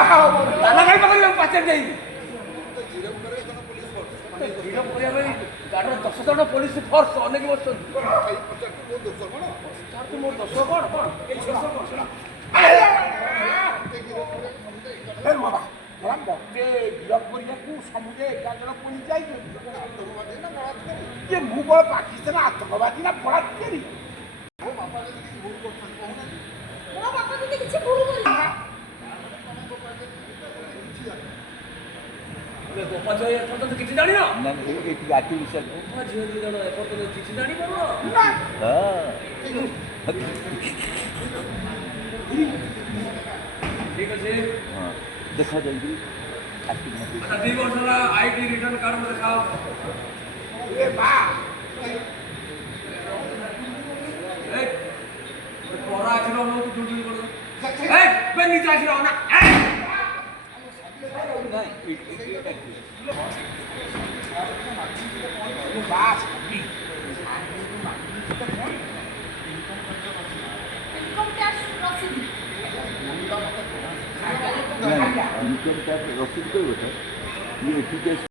ତାଲା କାଇଁ ପକେଇବି ମୁଁ ପାଚେରି ଦେଇବି ଭିଡ଼ କରିବା ପାଇଁ ଗାଡ଼ିର 10 ଜଣ ପୋଲିସ ଫୋର୍ସ ଅନେକ ବସୁଛନ୍ତି ମୋ ଦୋଷ କ'ଣ ମତେ ଗିରଫ କରିବାକୁ ସମୁଦ୍ର 11 ଜଣ ପୋଲିସ ଯାଇଛନ୍ତି ଇଏ ମୁଁ କ'ଣ ପାକିସ୍ତାନ ଆତଙ୍କବାଦୀ ନା ବଳାତ୍କାରୀ ମୋ ବାପା ଯଦି କିଛି ଭୁଲ କରି ଗୋପା ଝିଅ ଏପର୍ଯ୍ୟନ୍ତ କିଛି ଜାଣିନ ଗାତି ବିଷୟ ଗୋପା ଝିଅ 2 ଜଣ ଏପର୍ଯ୍ୟନ୍ତ କିଛି ଜାଣିପାରୁନ ଠିକ ଅଛି ଦେଖାଯାଇକି 2 ବର୍ଷ ହେଲା ଆଇଡି ରିଟର୍ନ କାର୍ଡ ମତେ ଦେଖାଅ ଏ ମା ପରା ଆଖିର ଅନଉ ତୁ ଡୁଡୁଡି କର ବେ ନିଜ ଆଖିର ଅନା ଇନକମ୍ ଟ୍ୟାକ୍ସ ରସିଦ ଇନକମ୍ ଟ୍ୟାକ୍ସ ରସିଦ କହିବ ସାର୍ ଇଏ ଏଠିକି